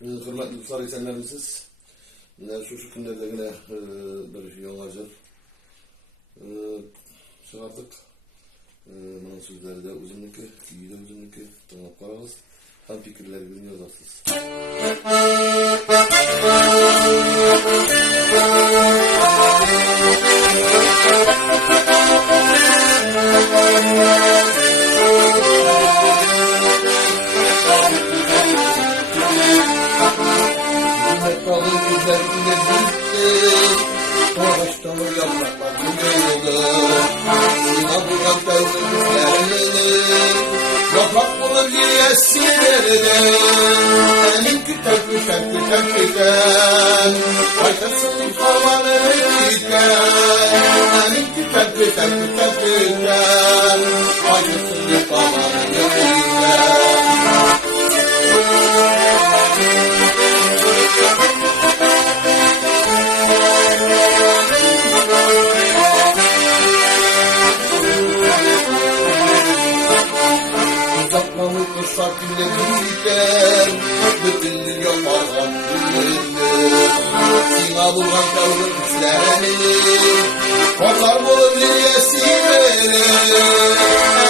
Hürmetli dostlar, esenlermisiz? Şu günlerde yine bir yollarca çıkarttık. Bunun sözleri de uzunluku, iyi de uzunluku. Tamam, paramız. Hem fikirleri bilmiyoruz aslında. Kalın güzelliğine gitti, ağaçtan o yapraklar kırıldı. Sina bulan kaydı güzelliğini, yaprak bulur yiyesi verdi. Elim küter küter küter küter, kaykasın havanı gider. Elim küter küter küter küter, kaykasın havanı gider. Uzatmamış kuşak dinlenirken, bütün yaparlar dinlenir. Sina bulan kavga güçlenir, onlar bulur yiyesi verir.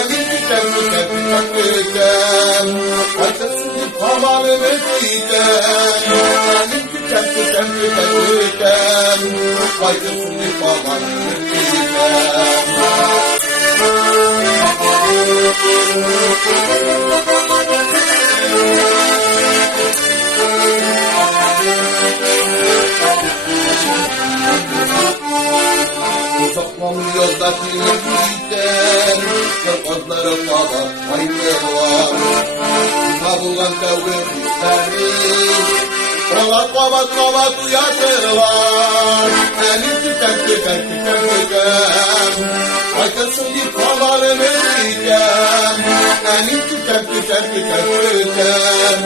Emin küter küter küter küter, kaçırsın bir havalını küter. Emin küter küter küter küter, kaçırsın bir havalını küter. Uzatmalı yolda dinlemeyken, yapakları kadar ayrılar. Kabulan kavga isterim, kavat kavat kavat uyatırlar. Elim tüter tüter tüter tüter, kaykasın bir kavarını gider. Elim tüter tüter tüter tüter,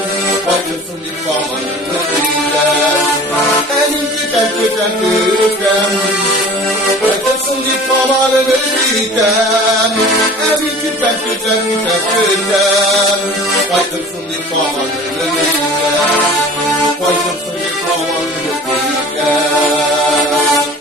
kaykasın bir kavarını gider. Elim tüter tüter tüter, kaykasın bir kavarını gider. Elim tüter tüter tüter tüter, kaykasın bir kavarını gider. Kaykasın bir kavarını gider.